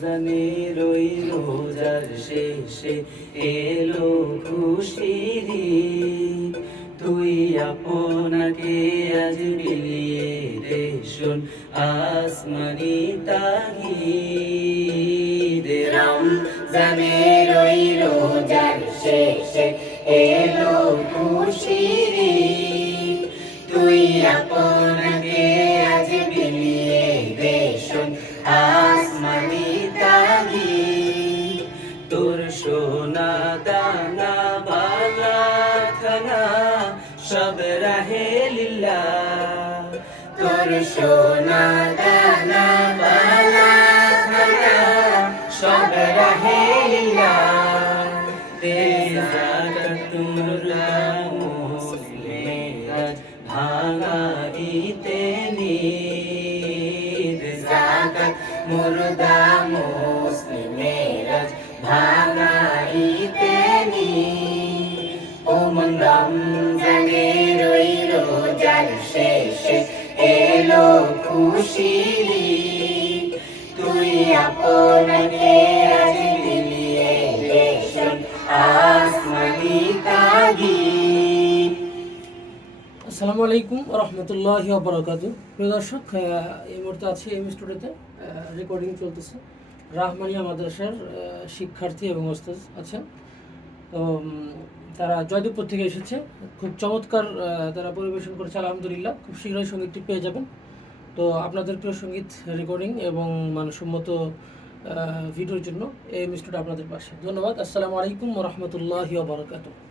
রমজানের ওই রোজার শেষে এলো খুশির ঈদ। তুই আপনাকে আজ বিলিয়ে দে শোন আসমানি তাগিদ। রমজানের ওই রোজার শেষে এলো খুশির ঈদ। তুই আপনাকে আজ বিলিয়ে দে শোন আসমানি তাগিদ। তোর সোনা দানা বালা খানা সব রাহে লিল্লাহ। তোর সোনা দানা বালা খানা সব রাহে লিল্লাহ। দে যাকাত মুর্দা মুসলিমের ভাঙা ঈদে নিদ। যাকাত মুর্দা মুসলিমের ভাঙা ঈদে নিদ। ওমন রমজানের ওই রোজার শেষে এলো খুশির ঈদ। তুই আপনাকে আজ বিলিয়ে দে শোন আসমানি তাগিদ। আসসালামু আলাইকুম রহমতুল্লাহি ওয়া বারাকাতুহু। প্রিয় দর্শক, এই মুহূর্তে আছি এম স্টুডিওতে, রেকর্ডিং চলতেছে। রাহমানিয়া মাদ্রাসার শিক্ষার্থী এবং ওস্তাদ আছেন। তো তারা জয়দেবপুর থেকে এসেছে, খুব চমৎকার তারা পরিবেশন করেছে আলহামদুলিল্লাহ। খুব শীঘ্রই সঙ্গীতটি পেয়ে যাবেন। তো আপনাদের প্রিয় সঙ্গীত রেকর্ডিং এবং মানসম্মত ভিডিওর জন্য এম স্টুডিও আপনাদের পাশে। ধন্যবাদ। আসসালামু আলাইকুম রহমতুল্লাহি ওয়া বারাকাতুহু।